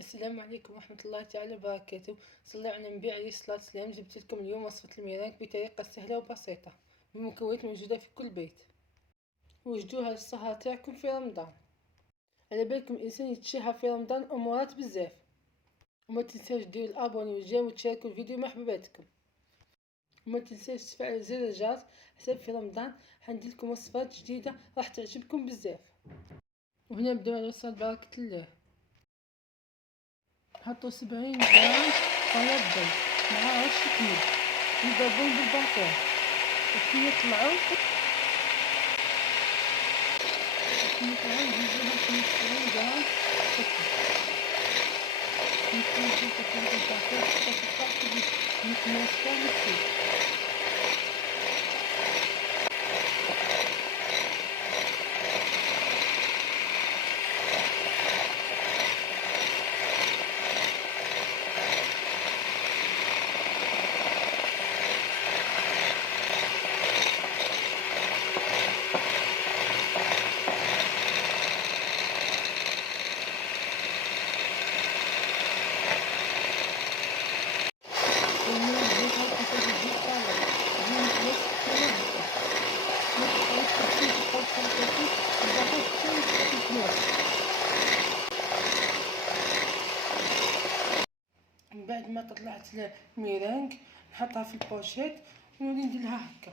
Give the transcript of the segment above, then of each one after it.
السلام عليكم ورحمة الله تعالى وبركاته. صلى على النبي عليه الصلاة والسلام. جبت لكم اليوم وصفة الميرانك بطريقة سهلة وبسيطة بمكونات موجودة في كل بيت. وجدوها للسهرة تاعكم في رمضان. على بالكم الإنسان يتشهى في رمضان أمورات بزاف. وما تنساوش ديروا الابوني والجيم وتشاركوا الفيديو مع حباباتكم. وما تنساوش تفعلوا زر الجرس حساب في رمضان حندير لكم وصفات جديدة راح تعجبكم بزاف. وهنا نبداو على وصفة بركة الله. حطوا 70 غرام طلب بيض مع رشة ملح نضربوهم بالباطون وكي يطلعوا نزيدوهم 75 غرام سكر نخلطوا تقريبا الباطون حتى تطلع كيف متماسكة مكسية. من بعد ما طلعت الميرانك نحطها في البوشيت ونولي نديرها هكا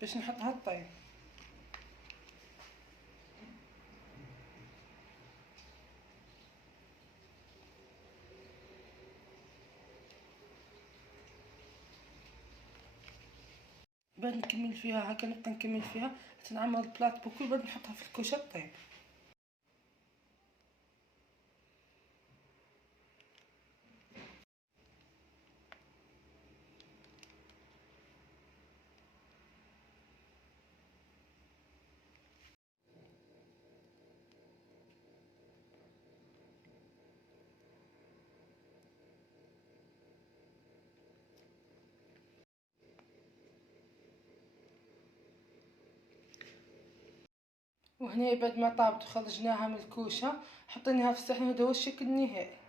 باش نحطها طيب. بعد نكمل فيها هكا نبقى نكمل فيها حتى نعمر البلاط بكل بعد نحطها في الكوشه طيب. وهنا بعد ما طابت وخرجناها من الكوشه حطيناها في الصحن. هذا هو الشكل النهائي.